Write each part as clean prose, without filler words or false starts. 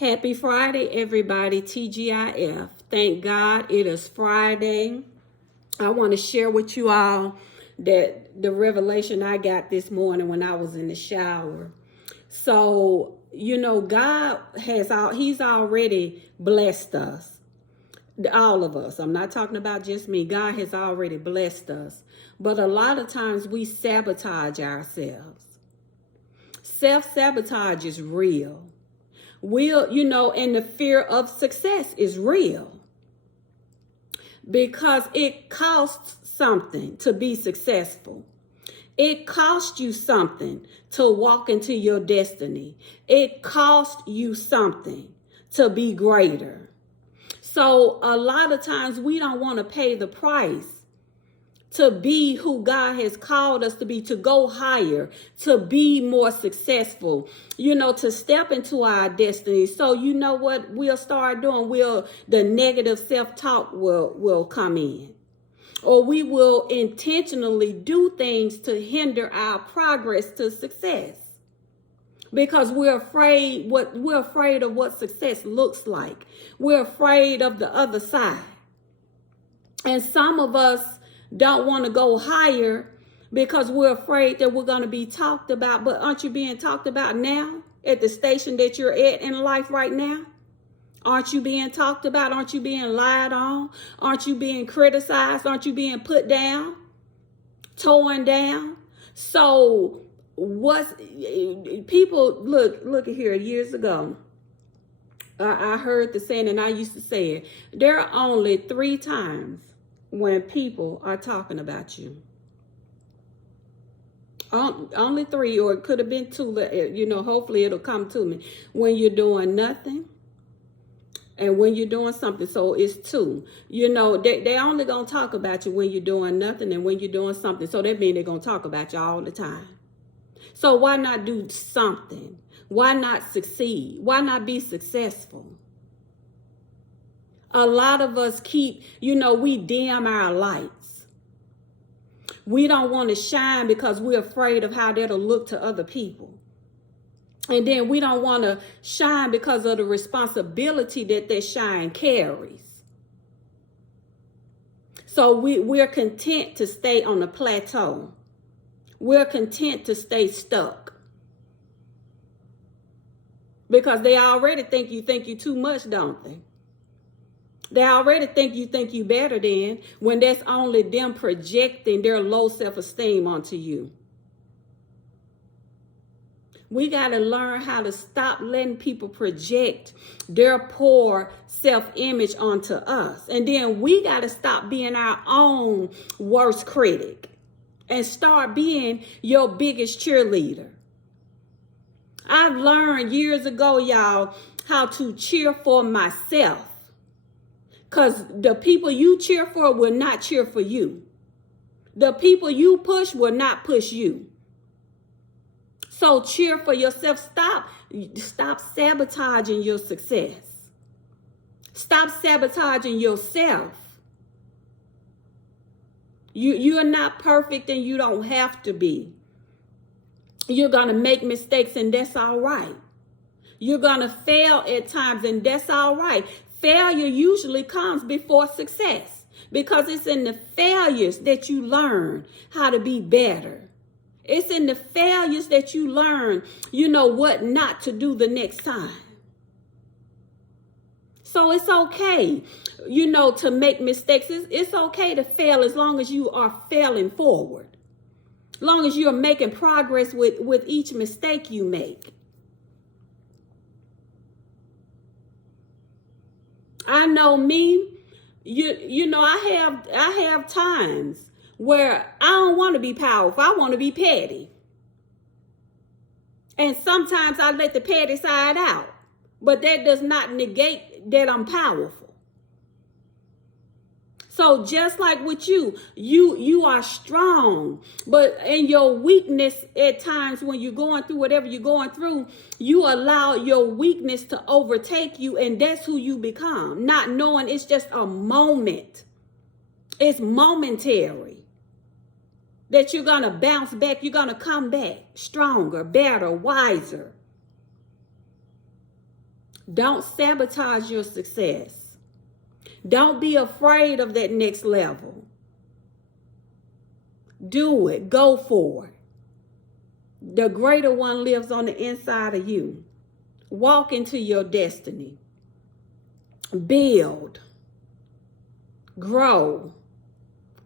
Happy Friday, everybody. TGIF. Thank God it is Friday. I want to share with you all that the revelation I got this morning when I was in the shower. So, God he's already blessed us. All of us. I'm not talking about just me. God has already blessed us. But a lot of times we sabotage ourselves. Self-sabotage is real. And the fear of success is real because it costs something to be successful. It costs you something to walk into your destiny. It costs you something to be greater. So a lot of times we don't want to pay the price to be who God has called us to be, to go higher, to be more successful, to step into our destiny. So you know what we'll start doing? The negative self-talk will come in. Or we will intentionally do things to hinder our progress to success. Because we're afraid of what success looks like. We're afraid of the other side. And some of us don't want to go higher because we're afraid that we're going to be talked about. But aren't you being talked about now at the station that you're at in life right now? Aren't you being talked about? Aren't you being lied on? Aren't you being criticized? Aren't you being put down, torn down? So people look here years ago. I heard the saying, and I used to say it. There are only 3 times when people are talking about you. Only 3, or it could have been 2. Hopefully it'll come to me. When you're doing nothing and when you're doing something. So it's 2. They only going to talk about you when you're doing nothing and when you're doing something. So that means they're going to talk about you all the time. So why not do something? Why not succeed? Why not be successful? A lot of us we dim our lights. We don't want to shine because we're afraid of how that'll look to other people. And then we don't want to shine because of the responsibility that shine carries. So we're content to stay on a plateau. We're content to stay stuck. Because they already think you too much, don't they? They already think you better than, when that's only them projecting their low self-esteem onto you. We got to learn how to stop letting people project their poor self-image onto us. And then we got to stop being our own worst critic and start being your biggest cheerleader. I've learned years ago, y'all, how to cheer for myself. Because the people you cheer for will not cheer for you. The people you push will not push you. So cheer for yourself. Stop sabotaging your success. Stop sabotaging yourself. You're not perfect and you don't have to be. You're going to make mistakes and that's all right. You're going to fail at times and that's all right. Failure usually comes before success because it's in the failures that you learn how to be better. It's in the failures that you learn, what not to do the next time. So it's okay, to make mistakes. It's okay to fail as long as you are failing forward. As long as you're making progress with each mistake you make. I know me, I have times where I don't want to be powerful. I want to be petty. And sometimes I let the petty side out. But that does not negate that I'm powerful. So just like with you are strong, but in your weakness at times when you're going through whatever you're going through, you allow your weakness to overtake you and that's who you become. Not knowing it's just a moment. It's momentary. That you're going to bounce back. You're going to come back stronger, better, wiser. Don't sabotage your success. Don't be afraid of that next level. Do it. Go for it. The greater one lives on the inside of you. Walk into your destiny. Build. Grow.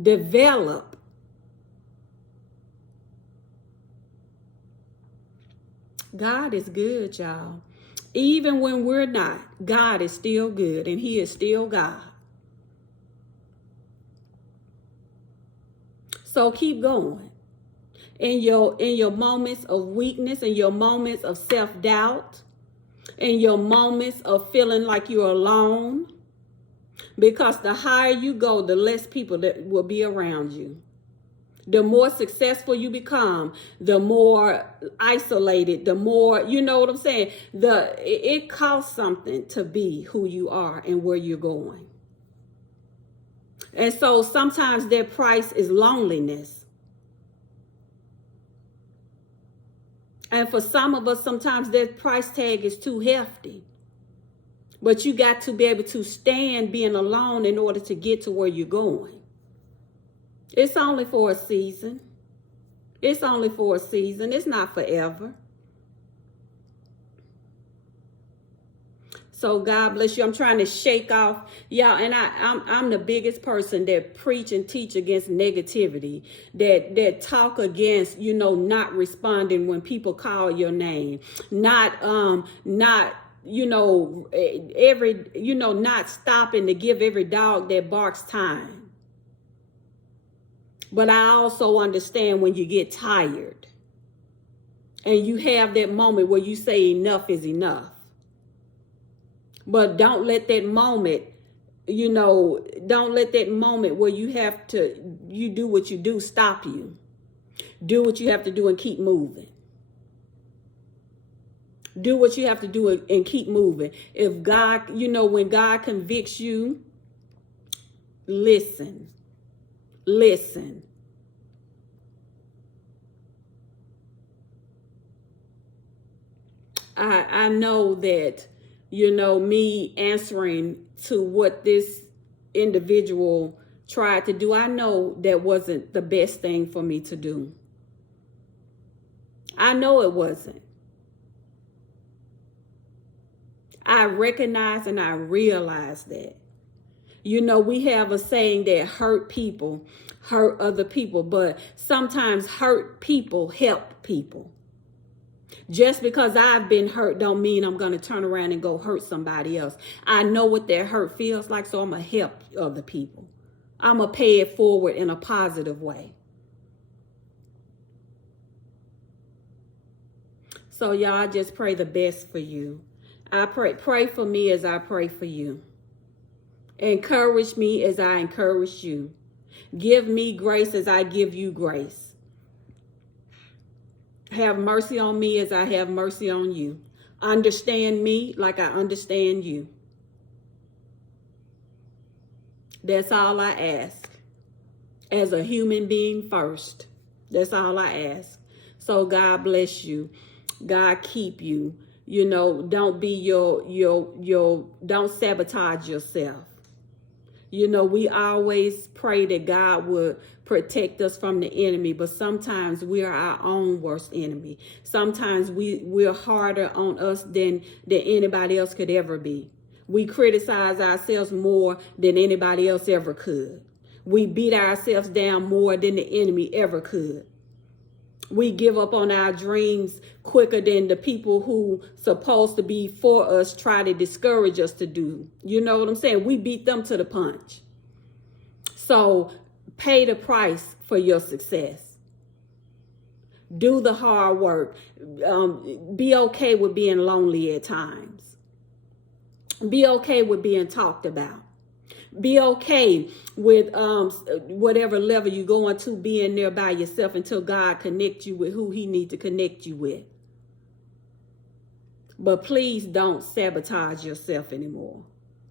Develop. God is good, y'all. Even when we're not, God is still good, and he is still God. So keep going. In your moments of weakness, in your moments of self-doubt, in your moments of feeling like you're alone, because the higher you go, the less people that will be around you. The more successful you become, the more isolated, the more, you know what I'm saying? It costs something to be who you are and where you're going. And so sometimes their price is loneliness. And for some of us, sometimes that price tag is too hefty. But you got to be able to stand being alone in order to get to where you're going. It's only for a season. It's only for a season. It's not forever. So God bless you. I'm trying to shake off, y'all, and I'm the biggest person that preach and teach against negativity, that talk against, not responding when people call your name, not not stopping to give every dog that barks time. But I also understand when you get tired and you have that moment where you say enough is enough. But don't let that moment, don't let that moment where you do what you do stop you. Do what you have to do and keep moving. Do what you have to do and keep moving. If God, when God convicts you, listen. Listen. I know that, me answering to what this individual tried to do, I know that wasn't the best thing for me to do. I know it wasn't. I recognize and I realize that. We have a saying that hurt people hurt other people, but sometimes hurt people help people. Just because I've been hurt don't mean I'm going to turn around and go hurt somebody else. I know what their hurt feels like, so I'm going to help other people. I'm going to pay it forward in a positive way. So y'all, I just pray the best for you. I pray for me as I pray for you. Encourage me as I encourage you. Give me grace as I give you grace. Have mercy on me as I have mercy on you. Understand me like I understand you. That's all I ask. As a human being first. That's all I ask. So God bless you. God keep you. Don't be don't sabotage yourself. We always pray that God would protect us from the enemy, but sometimes we are our own worst enemy. Sometimes we're harder on us than anybody else could ever be. We criticize ourselves more than anybody else ever could. We beat ourselves down more than the enemy ever could. We give up on our dreams quicker than the people who supposed to be for us try to discourage us to do. You know what I'm saying? We beat them to the punch. So pay the price for your success. Do the hard work. Be okay with being lonely at times. Be okay with being talked about. Be okay with whatever level you're going to, being there by yourself until God connects you with who he needs to connect you with. But please don't sabotage yourself anymore.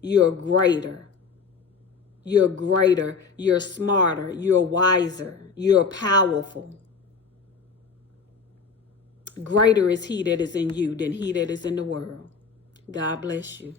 You're greater. You're greater. You're smarter. You're wiser. You're powerful. Greater is he that is in you than he that is in the world. God bless you.